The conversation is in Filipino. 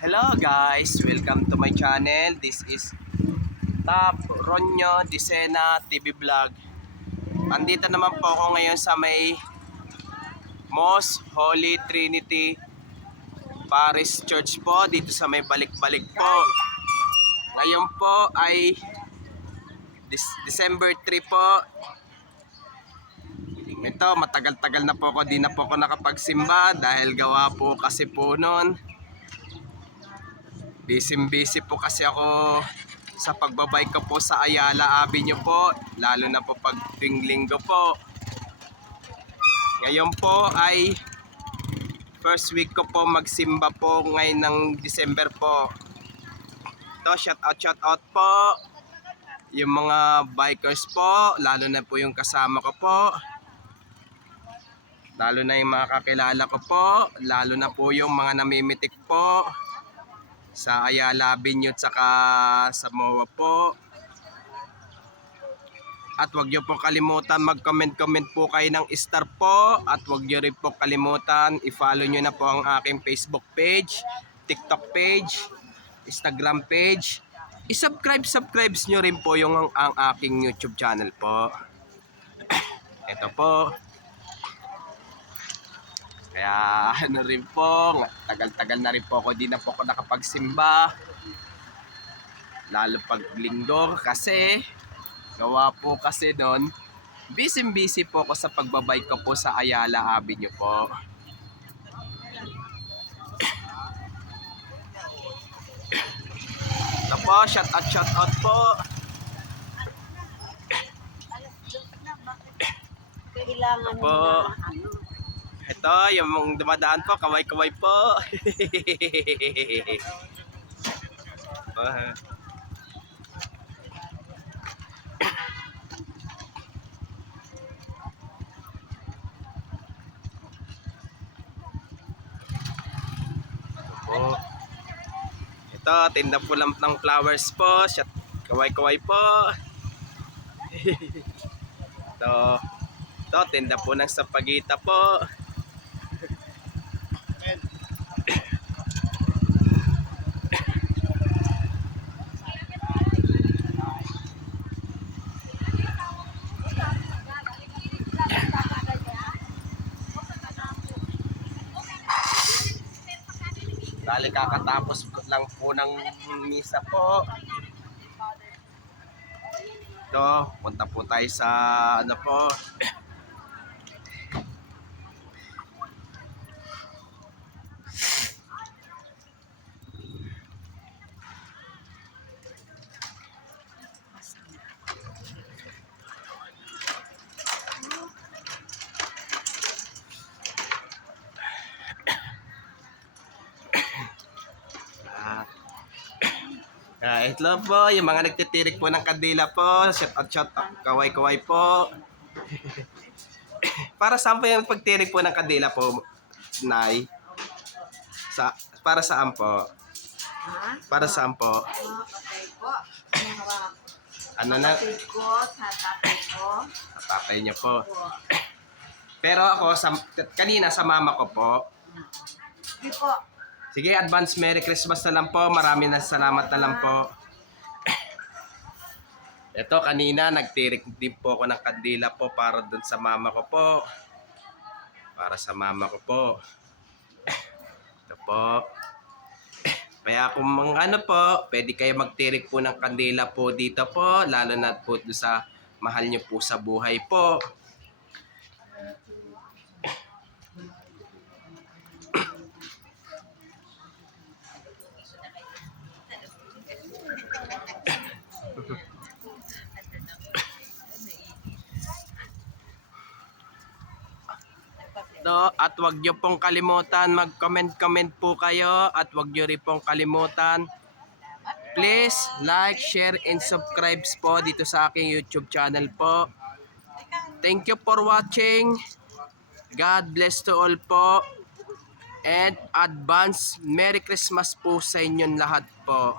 Hello guys, welcome to my channel. This is Top Ronyo Disena TV Vlog. Andito naman po ako ngayon sa may Most Holy Trinity Parish Church po, dito sa may balik-balik po. Ngayon po ay December 3 po. Ito, matagal-tagal na po ako, di na po ako nakapagsimba dahil gawa po kasi po noon. Busy po kasi ako sa pagbabike ko po sa Ayala Avenue po, lalo na po pag tuwing linggo po. Ngayon po ay first week ko po magsimba po ngayon ng December po. Ito, shout out po yung mga bikers po, lalo na po yung kasama ko po. Lalo na yung mga kakilala ko po, lalo na po yung mga namimitik po sa Ayala Avenue at saka sa MOA po. At huwag nyo po kalimutan mag-comment po kayo ng star po. At huwag nyo rin po kalimutan i-follow nyo na po ang aking Facebook page, TikTok page, Instagram page. I-subscribe nyo rin po yung ang aking YouTube channel po. Ito po. Kaya ano rin po, tagal-tagal na rin po ako, di na po ako nakapagsimba. Lalo pag linggo kasi gawa po kasi doon, busy po ako sa pagbabike ko po sa Ayala Avenue po. Ito po, shout out po. Kailangan po. Ito, yung dumadaan po, kaway-kaway po. Po. Ito, tinda po lang ng flowers po. Kaway-kaway po. Ito, tinda po ng sapagita po. Dali kakatapos lang po ng misa po. Ito, punta po tayo sa ano po. Ito po, yung mga nagtitirik po ng kandila po. Shout out, kaway-kaway po. Para saan po yung pagtirik po ng kandila po, Nay? Para saan po? Para saan po? Patay po. Ano na? Patay ko sa tatay ko. Tatay niyo po. Pero ako, kanina sa mama ko po. Hindi po. Sige, advance Merry Christmas na lang po. Maraming salamat na lang po. Ito, kanina nagtirik din po ako ng kandila po para dun sa mama ko po. Para sa mama ko po. Ito po. Kaya kung mga ano po, pwede kayo magtirik po ng kandila po dito po. Lalo na po dun sa mahal nyo po sa buhay po. No, at wag nyo pong kalimutan mag-comment po kayo at wag nyo rin pong kalimutan please like, share and subscribe po dito sa aking YouTube channel po. Thank you for watching. God bless to all po and advance Merry Christmas po sa inyong lahat po.